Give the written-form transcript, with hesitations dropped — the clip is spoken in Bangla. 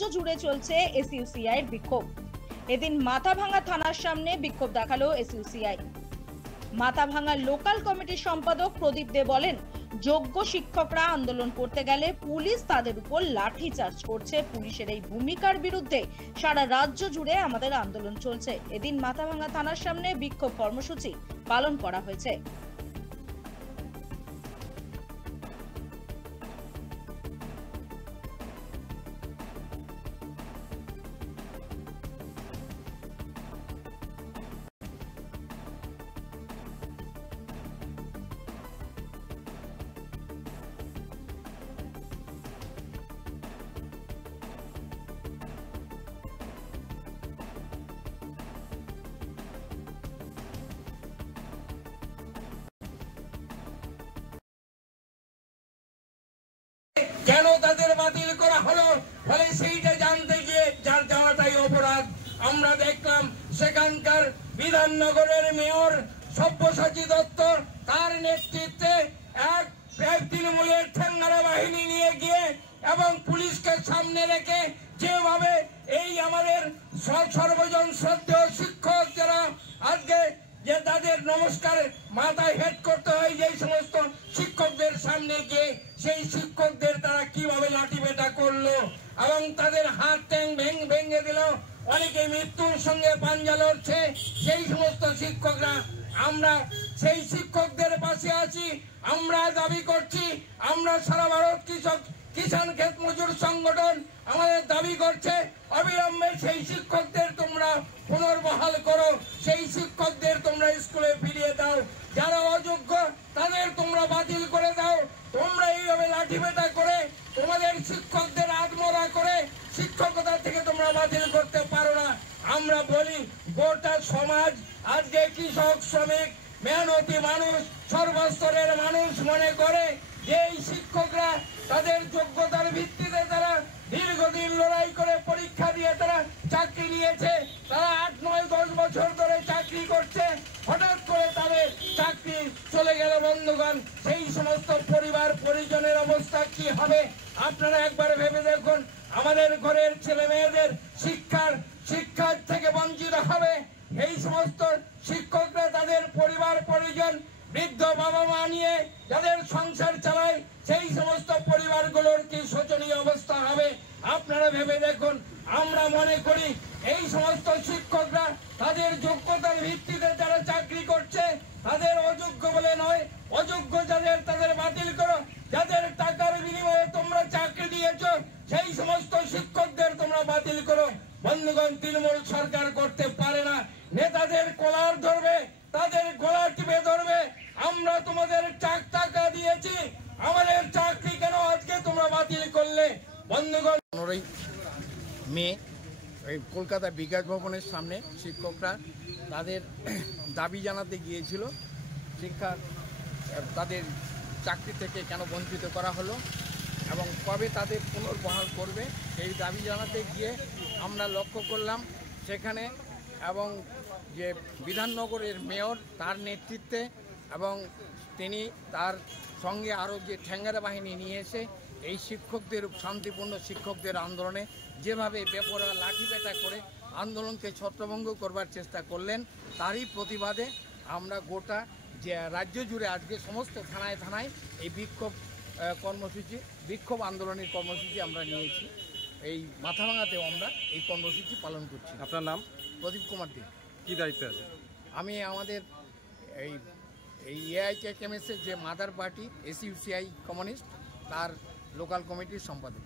রাজ্য জুড়ে চলছে এসইউসিআই বিক্ষোভ। এদিন মাথাভাঙা থানার সামনে বিক্ষোভ দেখালো এসইউসিআই। মাথাভাঙা লোকাল কমিটির সম্পাদক প্রদীপ দে বলেন, যোগ্য শিক্ষকরা আন্দোলন করতে গেলে পুলিশ তাদের উপর লাঠি চার্জ করছে। পুলিশের এই ভূমিকার বিরুদ্ধে সারা রাজ্য জুড়ে আমাদের আন্দোলন চলছে। এদিন মাথাভাঙা থানার সামনে বিক্ষোভ কর্মসূচি পালন করা হয়েছে। কেন তাদের বাতিল করা হলো, ফলে সেইটা জানতে গিয়ে যার যাওয়াটাই অপরাধ। আমরা দেখলাম সেখানকার বিধাননগরের মেয়র সব্যসাচী দত্ত, তার নেতৃত্বে এক তৃণমূলের ঠ্যাঙ্গারা বাহিনী নিয়ে গিয়ে এবং পুলিশকে সামনে রেখে যেভাবে এই আমাদের সর্বজন শ্রদ্ধেয় শিক্ষক যারা আজকে যে তাদের নমস্কার মাথায় হেড করতে হয়, যে সমস্ত শিক্ষকদের সামনে গিয়ে সেই শিক্ষকদের তারা কিভাবে লাঠিপেটা করলো এবং তাদের হাত ট্যাং ভেঙে দিল, অনেকে মৃত্যুর সঙ্গে পাঞ্জা লড়ছে। সেই সমস্ত শিক্ষকরা, আমরা সেই শিক্ষকদের পাশে আছি। আমরা দাবি করছি, আমরা সারা ভারত কিষাণ ক্ষেত মজুর সংগঠন আমাদের দাবি করছে, অবিলম্বে সেই শিক্ষকদের তোমরা পুনর্বহাল করো, সেই শিক্ষকদের তোমরা স্কুলে ফিরিয়ে দাও, যারা অযোগ্য তাদের তোমরা বাতিল করে দাও। তোমরা এইভাবে লাঠিপেটা করে তোমাদের শিক্ষকদের আত্মরা করে শিক্ষকতা থেকে তোমরা বাতিল করতে পারো না। আমরা বলি, গোটা সমাজ আজকে কৃষক, শ্রমিক, মেহনতি মানুষ, সর্বস্তরের মানুষ মনে করে যে এই শিক্ষকরা তাদের যোগ্যতার ভিত্তিতে তারা দীর্ঘদিন লড়াই করে পরীক্ষা দিয়ে তারা চাকরি নিয়েছে, তারা 8, 9, 10 বছর ধরে চাকরি করছে, হঠাৎ করে তাদের চাকরি চলে গেল। বন্ধুগণ, সেই সমস্ত পরিবার পরিজনের অবস্থা কি হবে আপনারা একবার ভেবে দেখুন। আমাদের ঘরের ছেলে মেয়েদের শিক্ষার থেকে বঞ্চিত হবে। এই সমস্ত শিক্ষকরা তাদের পরিবার পরিজন, বৃদ্ধ বাবা মা নিয়ে যাদের সংসার চালায়, সেই সমস্ত পরিবারগুলোর কি শোচনীয় অবস্থা হবে আপনারা ভেবে দেখুন। আমরা মনে করি এই সমস্ত শিক্ষকরা তাদের যোগ্যতার ভিত্তিতে যারা চাকরি করছে তাদের অযোগ্য বলে নয়, অযোগ্য যাদের তাদের বাতিল করো। যাদের টাকার বিনিময়ে তোমরা চাকরি দিয়েছ সেই সমস্ত শিক্ষকদের তোমরা বাতিল করো। বন্ধুগণ, তৃণমূল সরকার করতে পারে না, নেতাদের কলার ধরবে, তাদের গলা টিপে ধরবে। আমরা তোমাদের টাকা দিয়েছি, আমাদের চাকরি কেন আজকে তোমরা বাতিল করলে? বন্ধুগণ, 15ই মে এই কলকাতা বিকাশ ভবনের সামনে শিক্ষকরা তাদের দাবি জানাতে গিয়েছিল, তাদের চাকরি থেকে কেন বঞ্চিত করা হলো এবং কবে তাদের পুনর্বহাল করবে সেই দাবি জানাতে গিয়ে আমরা লক্ষ্য করলাম সেখানে, এবং যে বিধাননগরের মেয়র তার নেতৃত্বে এবং তিনি তার সঙ্গে আরও যে ঠ্যাঙ্গারা বাহিনী নিয়ে এসে এই শিক্ষকদের, শান্তিপূর্ণ শিক্ষকদের আন্দোলনে যেভাবে বেপরোয়া লাঠিপেটা করে আন্দোলনকে ছত্রভঙ্গ করবার চেষ্টা করলেন, তারই প্রতিবাদে আমরা গোটা যে রাজ্য জুড়ে আজকে সমস্ত থানায় থানায় এই বিক্ষোভ আন্দোলনের কর্মসূচি আমরা নিয়েছি। এই মাথাভাঙাতেও আমরা এই কর্মসূচি পালন করছি। আপনার নাম? প্রদীপ কুমার দে। কি দায়িত্বে আছে? আমি আমাদের এই এআইকেএমএসের যে মাদার পার্টি এসইউসিআই কমিউনিস্ট, তার লোকাল কমিটির সম্পাদক।